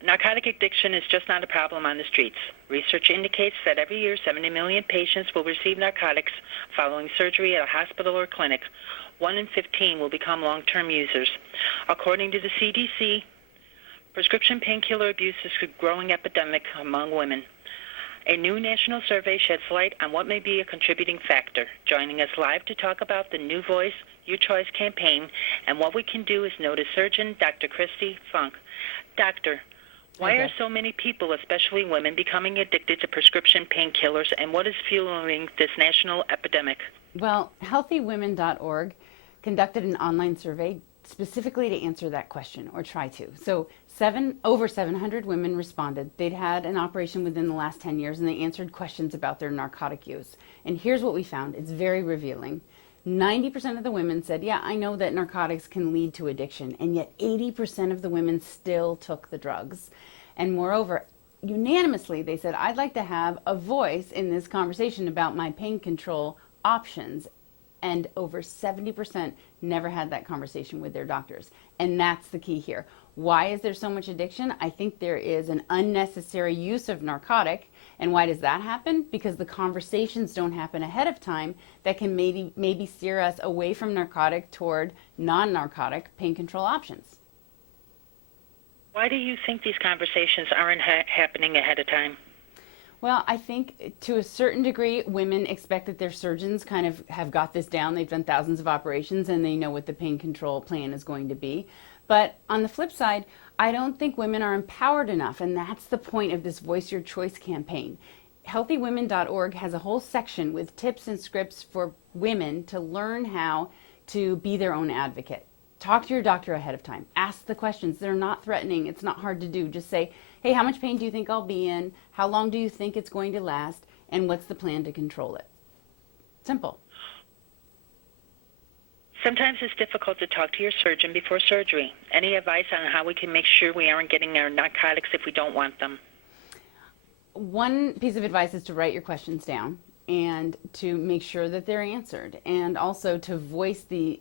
Narcotic addiction is just not a problem on the streets. Research indicates that every year 70 million patients will receive narcotics following surgery at a hospital or clinic. 1 in 15 will become long-term users. According to the CDC, prescription painkiller abuse is a growing epidemic among women. A new national survey sheds light on what may be a contributing factor. Joining us live to talk about the New Voice, Your Choice campaign and what we can do is notice surgeon Dr. Kristi Funk. Doctor, why are so many people, especially women, becoming addicted to prescription painkillers, and what is fueling this national epidemic? Well, healthywomen.org conducted an online survey specifically to answer that question, or try to. So over 700 women responded. They'd had an operation within the last 10 years, and they answered questions about their narcotic use. And here's what we found. It's very revealing. 90% of the women said, yeah, I know that narcotics can lead to addiction, and yet 80% of the women still took the drugs. And moreover, unanimously, they said, I'd like to have a voice in this conversation about my pain control options. And over 70% never had that conversation with their doctors. And that's the key here. Why is there so much addiction? I think there is an unnecessary use of narcotic. And why does that happen? Because the conversations don't happen ahead of time that can maybe steer us away from narcotic toward non-narcotic pain control options. Why do you think these conversations aren't happening ahead of time? Well, I think to a certain degree, women expect that their surgeons kind of have got this down. They've done thousands of operations and they know what the pain control plan is going to be. But on the flip side, I don't think women are empowered enough, and that's the point of this Voice Your Choice campaign. Healthywomen.org has a whole section with tips and scripts for women to learn how to be their own advocate. Talk to your doctor ahead of time. Ask the questions. They're not threatening. It's not hard to do. Just say, hey, how much pain do you think I'll be in? How long do you think it's going to last? And what's the plan to control it? Simple. Sometimes it's difficult to talk to your surgeon before surgery. Any advice on how we can make sure we aren't getting our narcotics if we don't want them? One piece of advice is to write your questions down and to make sure that they're answered, and also to voice the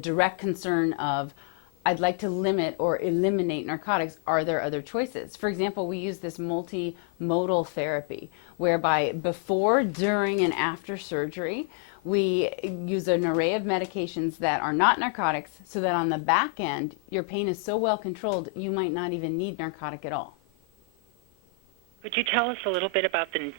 direct concern of, I'd like to limit or eliminate narcotics. Are there other choices? For example, we use this multimodal therapy whereby before, during, and after surgery, we use an array of medications that are not narcotics so that on the back end, your pain is so well controlled, you might not even need narcotic at all. Could you tell us a little bit about the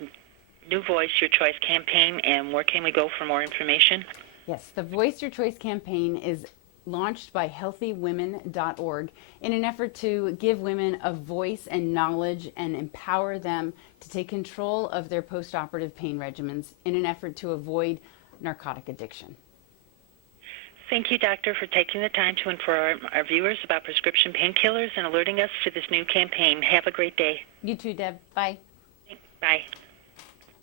New Voice, Your Choice campaign, and where can we go for more information? Yes, the Voice Your Choice campaign is launched by healthywomen.org in an effort to give women a voice and knowledge and empower them to take control of their post-operative pain regimens in an effort to avoid narcotic addiction. Thank you, Doctor, for taking the time to inform our viewers about prescription painkillers and alerting us to this new campaign. Have a great day. You too, Deb. Bye. Bye.